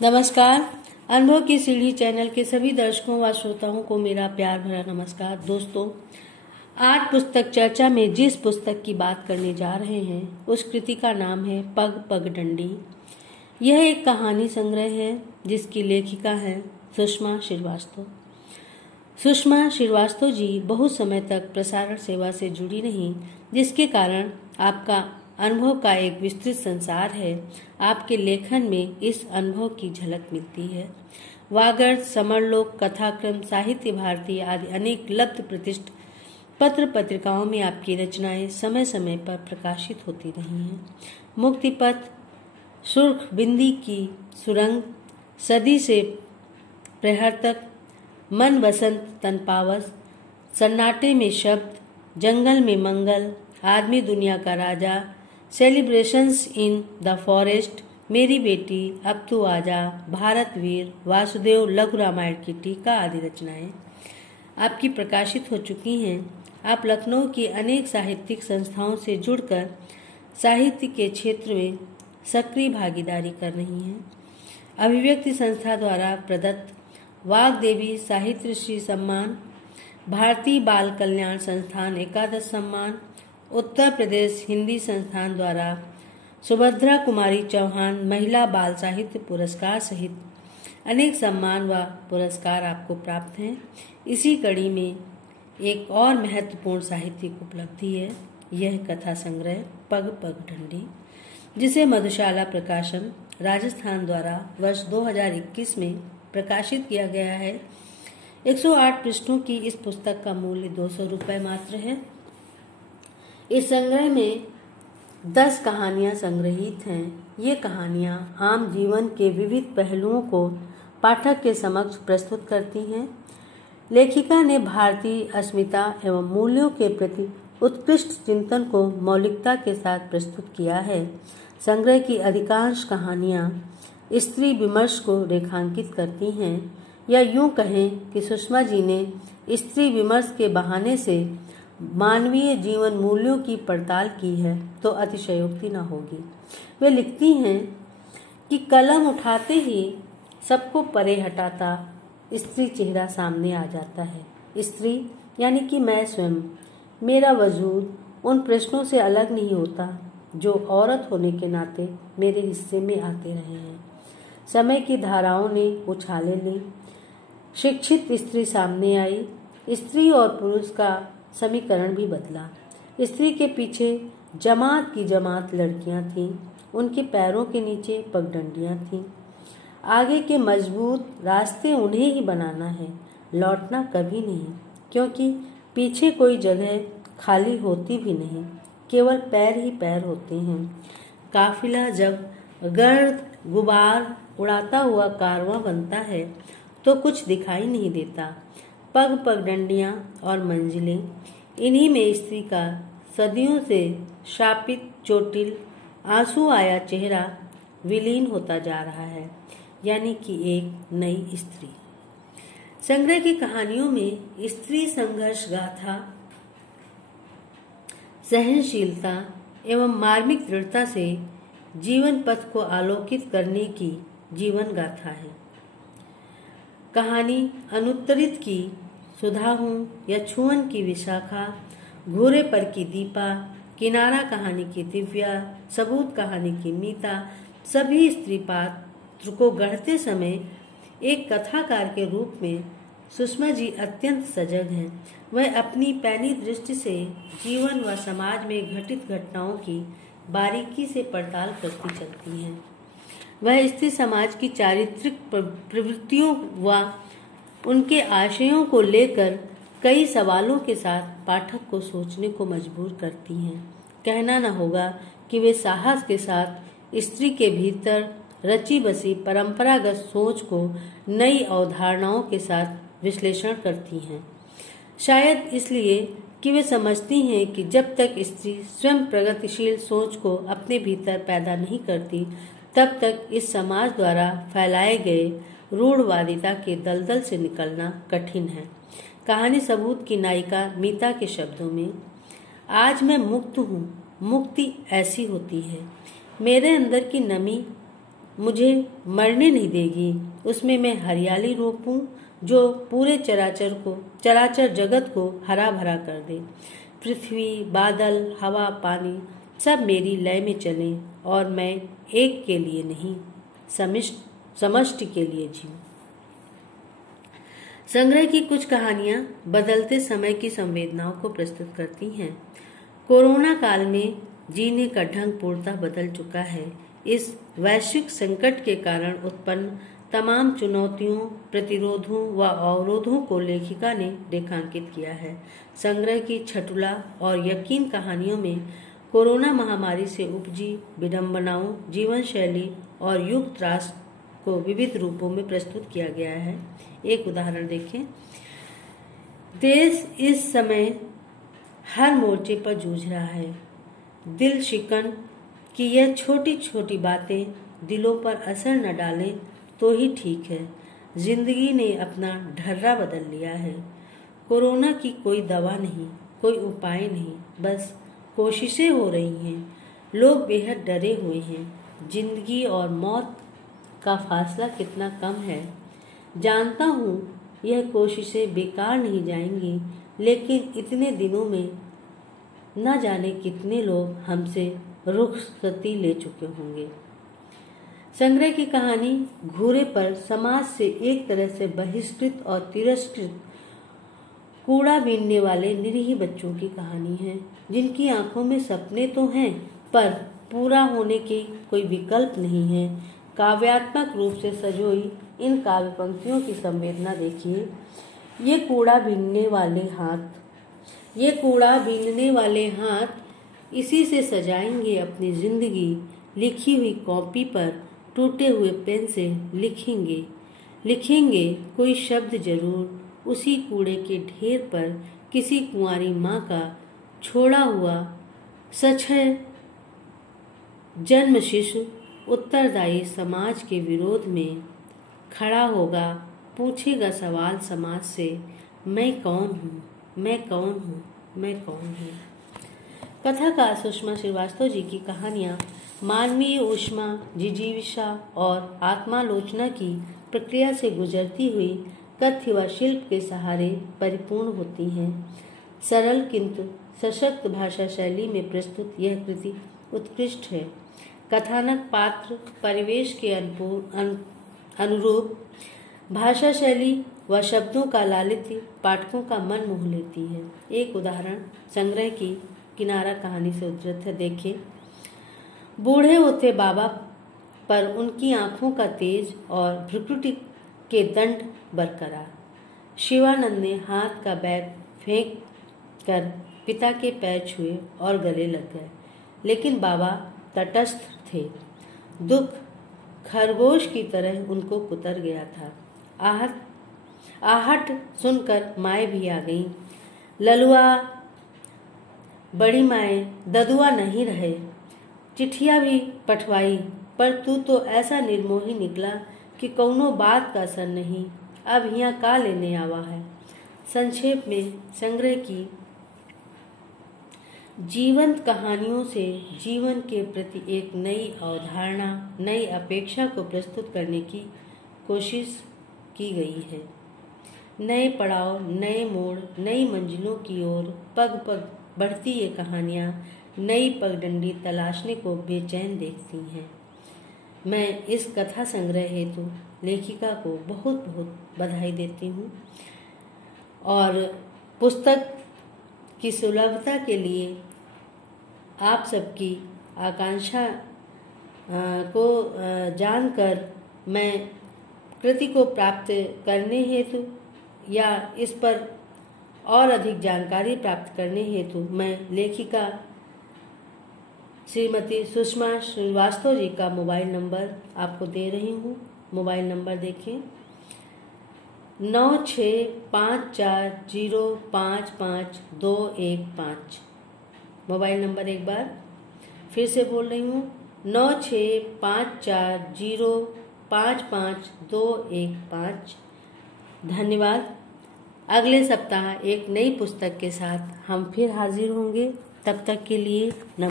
नमस्कार। अनुभव की सीढ़ी चैनल के सभी दर्शकों व श्रोताओं को मेरा प्यार भरा नमस्कार। दोस्तों, आज पुस्तक चर्चा में जिस पुस्तक की बात करने जा रहे हैं उस कृति का नाम है पग पग डंडी। यह एक कहानी संग्रह है जिसकी लेखिका है सुषमा श्रीवास्तव। सुषमा श्रीवास्तव जी बहुत समय तक प्रसारण सेवा से जुड़ी रहीं, जिसके कारण आपका अनुभव का एक विस्तृत संसार है। आपके लेखन में इस अनुभव की झलक मिलती है। वागर्थ, समरलोक, कथाक्रम, साहित्य भारती आदि अनेक लब्ध प्रतिष्ठ पत्र पत्रिकाओं में आपकी रचनाएं समय समय पर प्रकाशित होती रही हैं। मुक्तिपथ, सुर्ख बिंदी की सुरंग, सदी से प्रहर तक, मन वसंत तन पावस, सन्नाटे में शब्द, जंगल में मंगल, आदमी दुनिया का राजा, सेलिब्रेशंस इन द फॉरेस्ट, मेरी बेटी, अब तू आजा, भारत वीर, वासुदेव, लघु रामायण की टीका आदि रचनाएं आपकी प्रकाशित हो चुकी हैं। आप लखनऊ की अनेक साहित्यिक संस्थाओं से जुड़कर साहित्य के क्षेत्र में सक्रिय भागीदारी कर रही हैं। अभिव्यक्ति संस्था द्वारा प्रदत्त वाग्देवी साहित्य श्री सम्मान, भारतीय बाल कल्याण संस्थान एकादश सम्मान, उत्तर प्रदेश हिंदी संस्थान द्वारा सुभद्रा कुमारी चौहान महिला बाल साहित्य पुरस्कार सहित अनेक सम्मान व पुरस्कार आपको प्राप्त हैं। इसी कड़ी में एक और महत्वपूर्ण साहित्यिक उपलब्धि है यह कथा संग्रह पग पग डंडी, जिसे मधुशाला प्रकाशन राजस्थान द्वारा वर्ष 2021 में प्रकाशित किया गया है। 108 पृष्ठों की इस पुस्तक का मूल्य 200 रुपये मात्र है। इस संग्रह में 10 कहानियां संग्रहित हैं। ये कहानियां आम जीवन के विविध पहलुओं को पाठक के समक्ष प्रस्तुत करती हैं। लेखिका ने भारतीय अस्मिता एवं मूल्यों के प्रति उत्कृष्ट चिंतन को मौलिकता के साथ प्रस्तुत किया है। संग्रह की अधिकांश कहानियां स्त्री विमर्श को रेखांकित करती हैं, या यूं कहें कि सुषमा जी ने स्त्री विमर्श के बहाने से मानवीय जीवन मूल्यों की पड़ताल की है तो अतिशयोक्ति न होगी। वे लिखती हैं कि कलम उठाते ही सबको परे हटाता स्त्री चेहरा सामने आ जाता है। स्त्री यानी कि मैं स्वयं, मेरा वजूद उन प्रश्नों से अलग नहीं होता जो औरत होने के नाते मेरे हिस्से में आते रहे हैं। समय की धाराओं ने उछाले ली, शिक्षित स्त्री सामने आई। स्त्री और पुरुष का समीकरण भी बदला। स्त्री के पीछे जमात की जमात लड़कियां थीं, उनके पैरों के नीचे पगडंडियां थीं। आगे के मजबूत रास्ते उन्हें ही बनाना है, लौटना कभी नहीं, क्योंकि पीछे कोई जगह खाली होती भी नहीं, केवल पैर ही पैर होते हैं। काफिला जब गर्द गुबार उड़ाता हुआ कारवां बनता है तो कुछ दिखाई नहीं देता। पग पग डंडियां और मंजिलें, इन्हीं में स्त्री का सदियों से शापित चोटिल आंसू आया चेहरा विलीन होता जा रहा है, यानी कि एक नई स्त्री। संग्रह की कहानियों में स्त्री संघर्ष गाथा, सहनशीलता एवं मार्मिक दृढ़ता से जीवन पथ को आलोकित करने की जीवन गाथा है। कहानी अनुत्तरित की सुधा हूँ या छुअन की विशाखा, घोड़े पर की दीपा, किनारा कहानी की दिव्या, सबूत कहानी की मीता, सभी स्त्री पात्र को गढ़ते समय एक कथाकार के रूप में सुषमा जी अत्यंत सजग हैं। वह अपनी पैनी दृष्टि से जीवन व समाज में घटित घटनाओं की बारीकी से पड़ताल करती चलती हैं। वह स्त्री समाज की चारित्रिक प्रवृत्तियों व उनके आशयों को लेकर कई सवालों के साथ पाठक को सोचने को मजबूर करती हैं। कहना न होगा कि वे साहस के साथ स्त्री के भीतर रची बसी परंपरागत सोच को नई अवधारणाओं के साथ विश्लेषण करती हैं। शायद इसलिए कि वे समझती हैं कि जब तक स्त्री स्वयं प्रगतिशील सोच को अपने भीतर पैदा नहीं करती, तब तक इस समाज द्वारा फैलाए गए रूढ़वादिता के दलदल से निकलना कठिन है। कहानी सबूत की नायिका मीता के शब्दों में, आज मैं मुक्त हूँ, मुक्ति ऐसी होती है, मेरे अंदर की नमी मुझे मरने नहीं देगी। उसमें मैं हरियाली रोपूं जो पूरे चराचर जगत को हरा भरा कर दे। पृथ्वी, बादल, हवा, पानी सब मेरी लय में चलें और मैं एक के लिए नहीं, समष्टि के लिए जीऊं। संग्रह की कुछ कहानियां बदलते समय की संवेदनाओं को प्रस्तुत करती हैं। कोरोना काल में जीने का ढंग पूर्णतः बदल चुका है। इस वैश्विक संकट के कारण उत्पन्न तमाम चुनौतियों, प्रतिरोधों व अवरोधों को लेखिका ने रेखांकित किया है। संग्रह की छटुला और यकीन कहानियों में कोरोना महामारी से उपजी विडंबनाओं, जीवन शैली और युग त्रास को विविध रूपों में प्रस्तुत किया गया है। एक उदाहरण देखें। देश इस समय हर मोर्चे पर जूझ रहा है। दिल शिकन कि यह छोटी छोटी बातें दिलों पर असर न डालें तो ही ठीक है। जिंदगी ने अपना ढर्रा बदल लिया है। कोरोना की कोई दवा नहीं, कोई उपाय नहीं, बस कोशिशें हो रही हैं। लोग बेहद डरे हुए हैं। जिंदगी और मौत का फासला कितना कम है। जानता हूँ यह कोशिशें बेकार नहीं जाएंगी, लेकिन इतने दिनों में न जाने कितने लोग हमसे रुखसती ले चुके होंगे। संग्रह की कहानी घूरे पर समाज से एक तरह से बहिष्कृत और तिरस्कृत कूड़ा बीनने वाले निरीह बच्चों की कहानी है, जिनकी आंखों में सपने तो हैं, पर पूरा होने की कोई विकल्प नहीं है। काव्यात्मक रूप से सजोई इन काव्य पंक्तियों की संवेदना देखिए। ये कूड़ा बीनने वाले हाथ इसी से सजाएंगे अपनी जिंदगी। लिखी हुई कॉपी पर टूटे हुए पेन से लिखेंगे कोई शब्द जरूर। उसी कूड़े के ढेर पर किसी कुंवारी माँ का छोड़ा हुआ सच है जन्म शिशु उत्तरदायी समाज के विरोध में खड़ा होगा, पूछेगा सवाल समाज से, मैं कौन हूँ, मैं कौन हूँ, मैं कौन हूँ। कथाकार सुषमा श्रीवास्तव जी की कहानियाँ मानवीय ऊष्मा, जिजीविषा और आत्मालोचना की प्रक्रिया से गुजरती हुई तथ्य व शिल्प के सहारे परिपूर्ण होती हैं। सरल किंतु सशक्त भाषा शैली में प्रस्तुत यह कृति उत्कृष्ट है। कथानक, पात्र, परिवेश के अनुरूप भाषा शैली व शब्दों का लालित्य पाठकों का मन मोह लेती है। एक उदाहरण संग्रह की किनारा कहानी से उद्धृत है, देखिए। बूढ़े होते बाबा पर उनकी आंखों का तेज और भ्रुकुटी के दंड बरकरार। शिवानंद ने हाथ का बैग फेंक कर पिता के पैर छुए और गले लग गए, लेकिन बाबा तटस्थ थे। दुख खरगोश की तरह उनको कुतर गया था। आहट सुनकर माए भी आ गईं। ललुआ बड़ी माए ददुआ नहीं रहे। चिट्ठियां भी पठवाई, पर तू तो ऐसा निर्मोही निकला कि कौनो बात का असर नहीं। अब यहाँ का लेने आवा है। संक्षेप में संग्रह की जीवंत कहानियों से जीवन के प्रति एक नई अवधारणा, नई अपेक्षा को प्रस्तुत करने की कोशिश की गई है। नए पड़ाव, नए मोड़, नई मंजिलों की ओर पग पग बढ़ती ये कहानियाँ नई पगडंडी तलाशने को बेचैन देखती हैं। मैं इस कथा संग्रह हेतु लेखिका को बहुत बहुत बधाई देती हूँ और पुस्तक की सुलभता के लिए आप सबकी आकांक्षा को जानकर मैं कृति को प्राप्त करने हेतु या इस पर और अधिक जानकारी प्राप्त करने हेतु मैं लेखिका श्रीमती सुषमा श्रीवास्तव जी का मोबाइल नंबर आपको दे रही हूँ। मोबाइल नंबर देखें 9654055215। मोबाइल नंबर एक बार फिर से बोल रही हूँ 9654055215। धन्यवाद। अगले सप्ताह एक नई पुस्तक के साथ हम फिर हाजिर होंगे। तब तक के लिए नमस्कार।